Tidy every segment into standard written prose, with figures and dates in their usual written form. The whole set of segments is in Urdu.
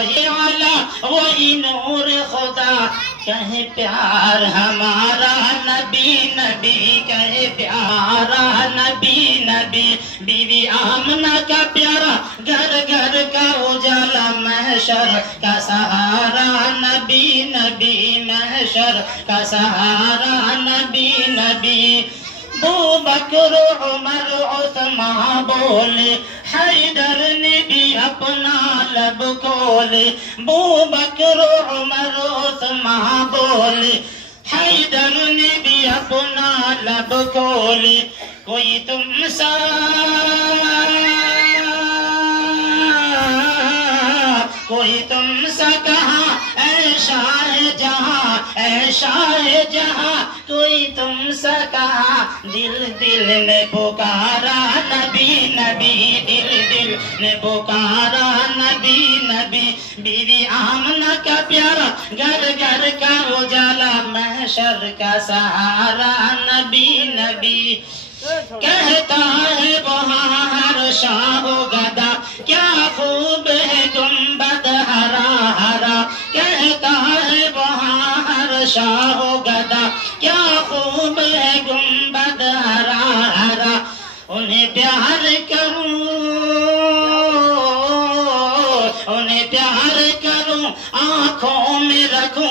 وہی والا وہی نور خدا کہے پیار ہمارا نبی نبی کہے پیارا نبی نبی بیوی آمنہ کا پیارا گھر گھر کا اجالا محشر کا سہارا نبی نبی محشر کا سہارا نبی نبی ابو بکر عمر عثمان بولے حیدر نے بھی اپنا لب کھولے ابو بکر عمر عثمان بولے حیدر نے بھی اپنا لب کھولے کوئی تم سا کوئی تم سا کہاں اے شاہ جہاں اے شاہ جہاں کوئی تم سا کہاں دل دل نے پکارا نبی نبی دل دل نے پکارا نبی نبی بیوی آمنہ کا پیارا گھر گھر کا اجالا محشر کا سہارا نبی نبی کہتا ہے وہاں ہر شاہ و گدا کیا خوب ہے گنبد ہرا ہرا کہتا ہے وہاں ہر شاہ و گدا کیا خوب ہے گنبد ہرا ہرا انہیں پیار کروں انہیں پیار کروں آنکھوں میں رکھوں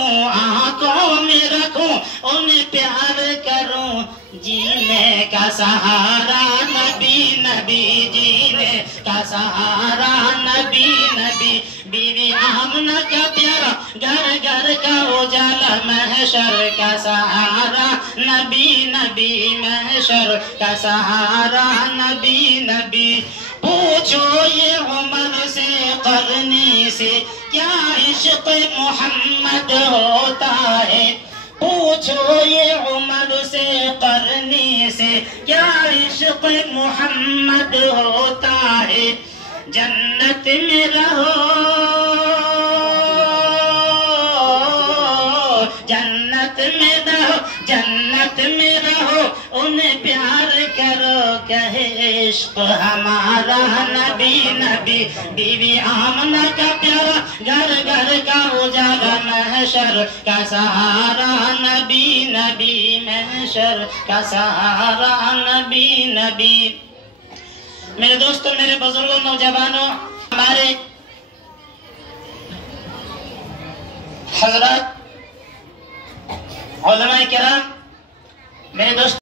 انہیں پیار کروں جینے کا سہارا نبی نبی جینے کا سہارا نبی نبی بیوی آمنہ کا پیارا گھر گھر کا اجالا محشر کا سہارا نبی نبی محشر کا سہارا نبی نبی پوچھو یہ عمر سے قرنی سے کیا عشق محمد ہوتا ہے پوچھو یہ عمر سے قرنی سے کیا عشق محمد ہوتا ہے جنت میں رہو جنت میں رہو جنت میں رہو انہیں پیار کرو کہے عشق ہمارا نبی نبی بیوی آمنہ کا پیارا گھر گھر کا اجالا محشر کا سہارا نبی نبی محشر کا سہارا نبی نبی میرے دوستوں میرے بزرگوں نوجوانوں ہمارے حضرات علماء کرام میرے دوست